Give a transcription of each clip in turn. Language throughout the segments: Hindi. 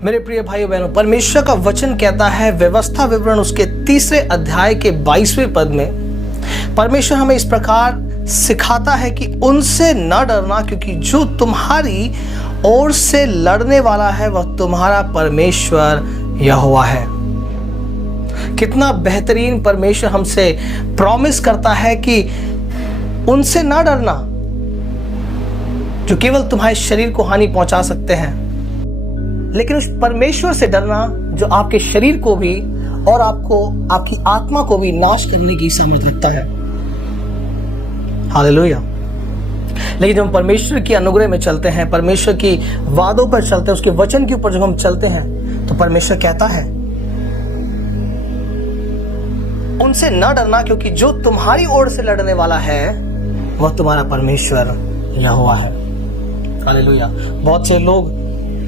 मेरे प्रिय भाइयों बहनों, परमेश्वर का वचन कहता है व्यवस्था विवरण उसके 3 अध्याय के 22वें पद में परमेश्वर हमें इस प्रकार सिखाता है कि उनसे न डरना, क्योंकि जो तुम्हारी ओर से लड़ने वाला है वह तुम्हारा परमेश्वर यहोवा है। कितना बेहतरीन परमेश्वर हमसे प्रॉमिस करता है कि उनसे ना डरना जो केवल तुम्हारे शरीर को हानि पहुंचा सकते हैं, लेकिन उस परमेश्वर से डरना जो आपके शरीर को भी और आपकी आत्मा को भी नाश करने की सामर्थ रखता है। हालेलुया। लेकिन जब हम परमेश्वर की अनुग्रह में चलते हैं, परमेश्वर की वादों पर चलते हैं, उसके वचन के ऊपर जब हम चलते हैं, तो परमेश्वर कहता है उनसे न डरना, क्योंकि जो तुम्हारी ओर से लड़ने वाला है वह तुम्हारा परमेश्वर यहोवा है। हालेलुया। बहुत से लोग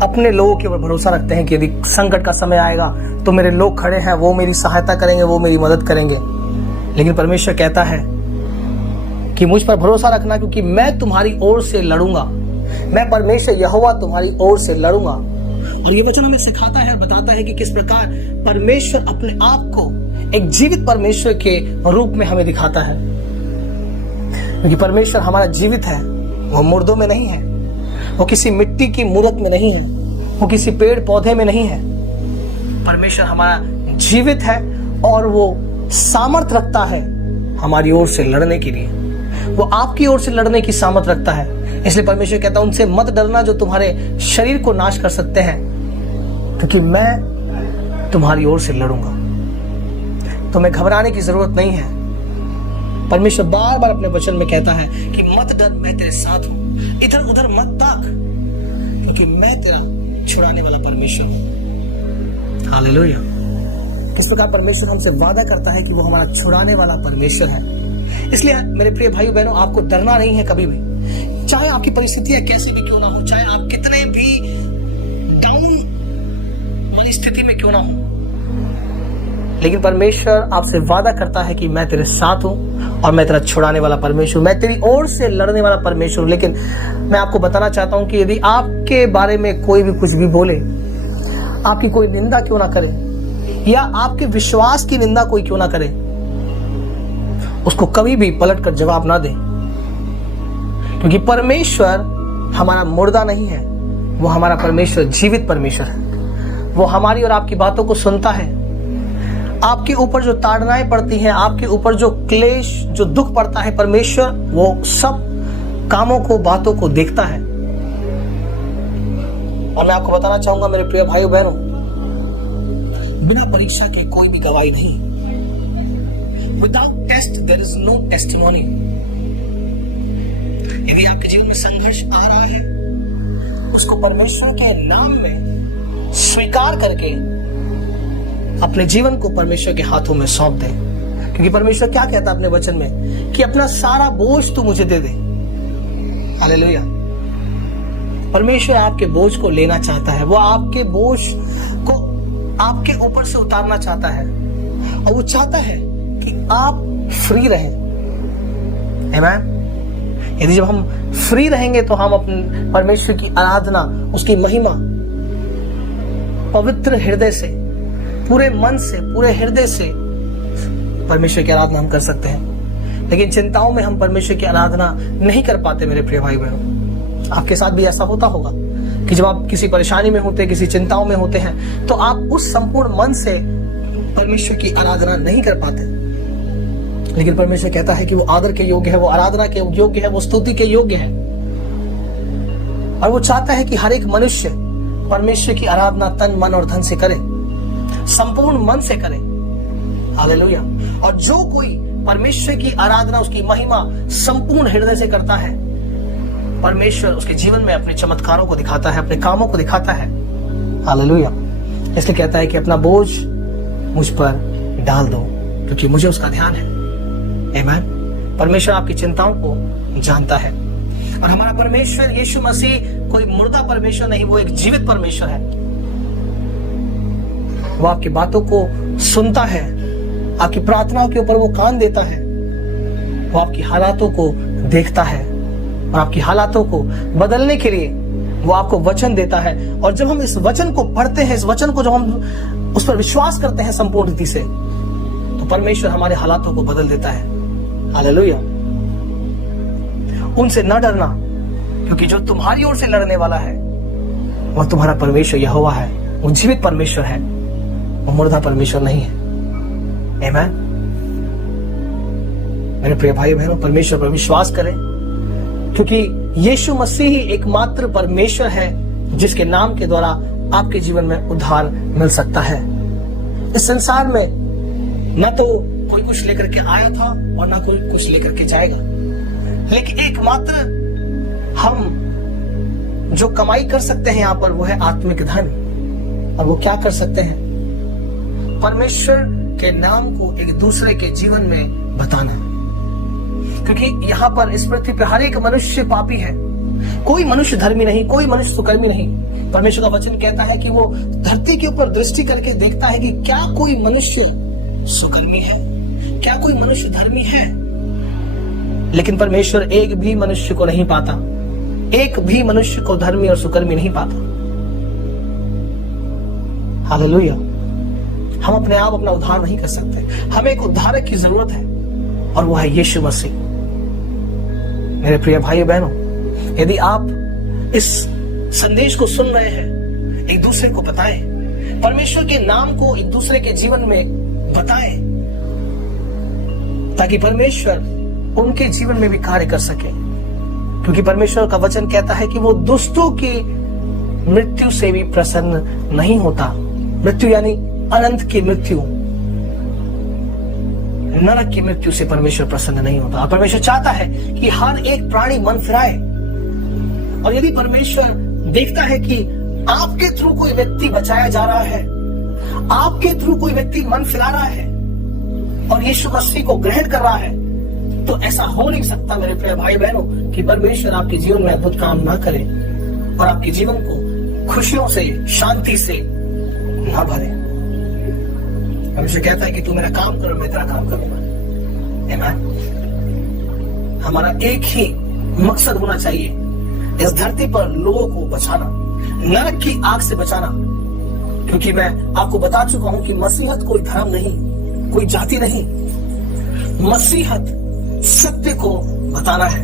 अपने लोगों के ऊपर भरोसा रखते हैं कि यदि संकट का समय आएगा तो मेरे लोग खड़े हैं, वो मेरी सहायता करेंगे, वो मेरी मदद करेंगे। लेकिन परमेश्वर कहता है कि मुझ पर भरोसा रखना, क्योंकि मैं तुम्हारी ओर से लड़ूंगा। मैं परमेश्वर यहोवा तुम्हारी ओर से लड़ूंगा। और ये वचन हमें सिखाता है और बताता है कि किस प्रकार परमेश्वर अपने आप को एक जीवित परमेश्वर के रूप में हमें दिखाता है। क्योंकि परमेश्वर हमारा जीवित है, वो मुर्दों में नहीं है, वो किसी मिट्टी की मूर्त में नहीं है, वो किसी पेड़ पौधे में नहीं है। परमेश्वर हमारा जीवित है और वो सामर्थ रखता है हमारी ओर से लड़ने के लिए। वो आपकी ओर से लड़ने की सामर्थ रखता है। इसलिए परमेश्वर कहता है उनसे मत डरना जो तुम्हारे शरीर को नाश कर सकते हैं, क्योंकि मैं तुम्हारी ओर से लड़ूंगा। तुम्हें घबराने की जरूरत नहीं है। परमेश्वर बार बार अपने वचन में कहता है कि मत डर, मैं तेरे साथ हूं। इधर उधर मत ताक, क्योंकि मैं तेरा छुड़ाने वाला परमेश्वर हूं। हालेलुया। किस प्रकार परमेश्वर हमसे वादा करता है कि वो हमारा छुड़ाने वाला परमेश्वर है। इसलिए मेरे प्रिय भाइयों बहनों, आपको डरना नहीं है कभी भी। चाहे आपकी परिस्थितियां कैसी भी क्यों ना हो, चाहे आप कितने भी डाउन वाली स्थिति में क्यों ना हो, लेकिन परमेश्वर आपसे वादा करता है कि मैं तेरे साथ हूं और मैं तेरा छुड़ाने वाला परमेश्वर, मैं तेरी ओर से लड़ने वाला परमेश्वर। लेकिन मैं आपको बताना चाहता हूं कि यदि आपके बारे में कोई भी कुछ भी बोले, आपकी कोई निंदा क्यों ना करे, या आपके विश्वास की निंदा कोई क्यों ना करे, उसको कभी भी पलट कर जवाब ना दे। क्योंकि परमेश्वर हमारा मुर्दा नहीं है, वो हमारा परमेश्वर जीवित परमेश्वर है। वो हमारी और आपकी बातों को सुनता है। आपके ऊपर जो ताड़नाएं पड़ती हैं, आपके ऊपर जो क्लेश, जो दुख पड़ता है, परमेश्वर वो सब कामों को, बातों को देखता है। और मैं आपको बताना चाहूंगा मेरे प्रिय भाइयों बहनों, बिना परीक्षा के कोई भी गवाही नहीं। Without test there is no testimony. यदि आपके जीवन में संघर्ष आ रहा है, उसको परमेश्वर के नाम में स्वीकार करके अपने जीवन को परमेश्वर के हाथों में सौंप दे। क्योंकि परमेश्वर क्या कहता है अपने वचन में कि अपना सारा बोझ तू मुझे दे दे। हालेलुया। परमेश्वर आपके बोझ को लेना चाहता है। वो आपके बोझ को आपके ऊपर से उतारना चाहता है, और वो चाहता है कि आप फ्री रहें। आमीन। यदि जब हम फ्री रहेंगे तो हम अपने परमेश्वर की आराधना, उसकी महिमा पवित्र हृदय से, पूरे मन से, पूरे हृदय से परमेश्वर की आराधना हम कर सकते हैं। लेकिन चिंताओं में हम परमेश्वर की आराधना नहीं कर पाते। मेरे प्रिय भाई बहनों, आपके साथ भी ऐसा होता होगा कि जब आप किसी परेशानी में होते, किसी चिंताओं में होते हैं, तो आप उस संपूर्ण मन से परमेश्वर की आराधना नहीं कर पाते। लेकिन परमेश्वर कहता है कि वो आदर के योग्य है, वो आराधना के योग्य है, वो स्तुति के योग्य है। और वो चाहता है कि हर एक मनुष्य परमेश्वर की आराधना तन, मन और धन से करे, संपूर्ण मन से करे। हालेलुया। और जो कोई परमेश्वर की आराधना, उसकी महिमा संपूर्ण हृदय से करता है, परमेश्वर उसके जीवन में अपने चमत्कारों को दिखाता है, अपने कामों को दिखाता है। हालेलुया। इसलिए कहता है कि अपना बोझ मुझ पर डाल दो, क्योंकि मुझे उसका ध्यान है। आमीन। परमेश्वर आपकी चिंताओं को जानता है। और हमारा परमेश्वर यीशु मसीह कोई मुर्दा परमेश्वर नहीं, वो एक जीवित परमेश्वर है। वो आपकी बातों को सुनता है, आपकी प्रार्थनाओं के ऊपर वो कान देता है। वो आपकी हालातों को देखता है और आपकी हालातों को बदलने के लिए वो आपको वचन देता है, और जब हम इस वचन को पढ़ते हैं, इस वचन को जब हम उस पर विश्वास करते हैं संपूर्ण रीति से, तो परमेश्वर हमारे हालातों को बदल देता है। हालेलुया। उनसे न डरना, क्योंकि जो तुम्हारी ओर से लड़ने वाला है वह तुम्हारा परमेश्वर यहोवा है। वो जीवित परमेश्वर है, वो मुर्दा परमेश्वर नहीं है। आमीन। मेरे प्रिय भाई बहनों, परमेश्वर पर विश्वास करें, क्योंकि यीशु मसीह ही एकमात्र परमेश्वर है जिसके नाम के द्वारा आपके जीवन में उद्धार मिल सकता है। इस संसार में न तो कोई कुछ लेकर के आया था और न कोई कुछ लेकर के जाएगा, लेकिन एकमात्र हम जो कमाई कर सकते हैं यहाँ पर वो है आत्मिक धन। और वो क्या कर सकते हैं? परमेश्वर के नाम को एक दूसरे के जीवन में बताना, क्योंकि यहाँ पर इस पृथ्वी पर हर एक मनुष्य पापी है। कोई मनुष्य धर्मी नहीं, कोई मनुष्य सुकर्मी नहीं। परमेश्वर का वचन कहता है कि वो धरती के ऊपर दृष्टि करके देखता है कि क्या कोई मनुष्य सुकर्मी है, क्या कोई मनुष्य धर्मी है। लेकिन परमेश्वर एक भी मनुष्य को नहीं पाता, एक भी मनुष्य को धर्मी और सुकर्मी नहीं पाता। हालेलुया। हम अपने आप अपना उद्धार नहीं कर सकते, हमें एक उद्धारक की जरूरत है, और वो है यीशु मसीह। मेरे प्रिय भाई बहनों, यदि आप इस संदेश को सुन रहे हैं, एक दूसरे को बताएं, परमेश्वर के नाम को एक दूसरे के जीवन में बताएं, ताकि परमेश्वर उनके जीवन में भी कार्य कर सके। क्योंकि परमेश्वर का वचन कहता है कि वो दुष्टों की मृत्यु से भी प्रसन्न नहीं होता। मृत्यु यानी अनंत की मृत्यु, नरक की मृत्यु से परमेश्वर प्रसन्न नहीं होता। परमेश्वर चाहता है कि हर एक प्राणी मन फिराए। और यदि परमेश्वर देखता है कि आपके थ्रू कोई व्यक्ति बचाया जा रहा है, आपके थ्रू कोई व्यक्ति मन फिरा रहा है और यीशु मसीह को ग्रहण कर रहा है, तो ऐसा हो नहीं सकता मेरे प्रिय भाई बहनों कि परमेश्वर आपके जीवन में अद्भुत काम ना करे और आपके जीवन को खुशियों से, शांति से ना भरे। परमेश्वर कहता है कि तू मेरा काम करो, मैं तेरा काम करूंगा। आमीन। हमारा एक ही मकसद होना चाहिए, इस धरती पर लोगों को बचाना, नरक की आग से बचाना। क्योंकि मैं आपको बता चुका हूं कि मसीहत कोई धर्म नहीं, कोई जाति नहीं। मसीहत सत्य को बताना है,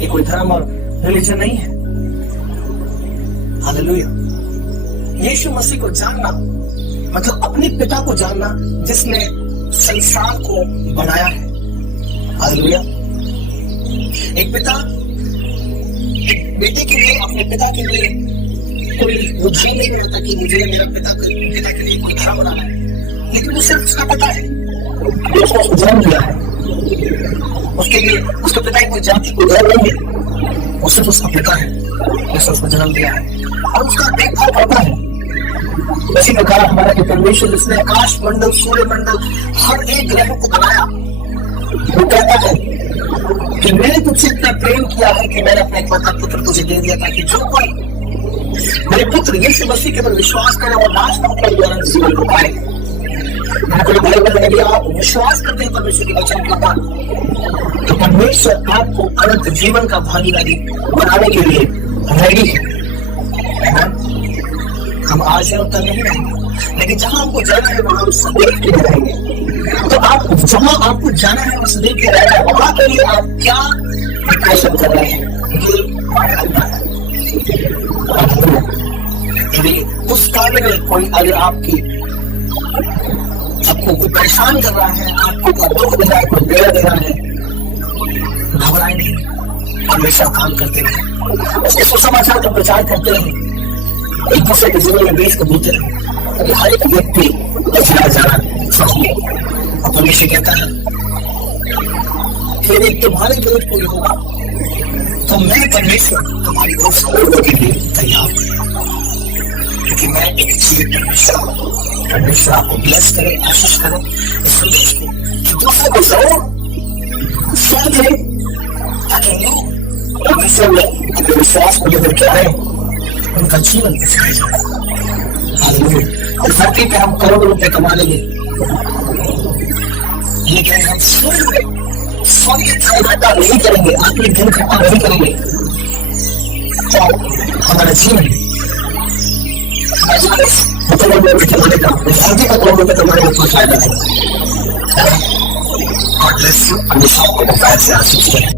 ये कोई धर्म और रिलीजन नहीं है। हालेलुया। यीशु मसीह को जानना मतलब अपने पिता को जानना जिसने संसार को बनाया है। हालेलुया। एक पिता एक बेटे के लिए, अपने पिता के लिए कोई उदाहरण नहीं करता कि मुझे मेरा पिता के लिए कोई धर्म बना है, लेकिन वो सिर्फ उसका पिता है, उसको जन्म दिया है। उसके लिए उसके पिता की कोई जाति, कोई धर्म नहीं है, वो सिर्फ उसका पिता है, जिसने उसको जन्म दिया है और उसका देखभाल करता है। इसी प्रकार हमारा कि परमेश्वर जिसने आकाश मंडल, सूर्य मंडल, हर एक ग्रह को बनाया, वो कहता है कि मैंने तुझसे इतना प्रेम किया है कि मैंने अपने एकमात्र पुत्र तुझे दे दिया ताकि जो कोई मेरे पुत्र यीशु मसीह के पर विश्वास करे और नाश न होकर अनंत जीवन को पाए। मेरे भाई बहन, यदि आप विश्वास करते हैं परमेश्वर के वचन के ऊपर, तो परमेश्वर आपको अनंत जीवन का भागीदारी बनाने के लिए रेडी है। हम आज है उत्तर नहीं रहेंगे, लेकिन जहां हमको जाना है वहां हम सदैव के लिए रहेंगे। तो आप जहां आपको जाना है वहां सदैव के रहना है, वहां के लिए आप क्या प्रिपरेशन कर रहे हैं, यदि उस कार्य में कोई अगर आपको कोई परेशान कर रहा है, आपको कोई दुख दे रहा है, कोई पीड़ा दे रहा है, घबराए नहीं, हमेशा काम करते रहे, उसके सुसमाचार का प्रचार करते रहे, एक दूसरे के जीवन में बेच को बोलते रहे। हर एक व्यक्ति बचाया जाना चाहिए। और परमेश्वर कहता है कि यदि तुम्हारे विरोध कोई होगा तो मैं परमेश्वर तुम्हारी ओर से लड़ने के लिए तैयार हूं, क्योंकि मैं एक जीवित परमेश्वर हूं। परमेश्वर आपको ब्लेस करे, आशीष करे इस संदेश को कि दूसरे को जरूर शेयर करें, ताकि लोग परमेश्वर में अपने विश्वास को लेकर के आए, उनका जीवन बचाया जाए। हालेलुया। इस धरती पे हम करोड़ों रुपए कमा लेंगे, लेकिन हम स्वर्ग धन घटा नहीं करेंगे, आत्मिक धन घटा नहीं करेंगे, तो हमारे जीवन में तुम्हारे का शादी का काम में तुम्हारे को फायदा है। God bless you, हमेशा आपको प्यार से आशीष करें।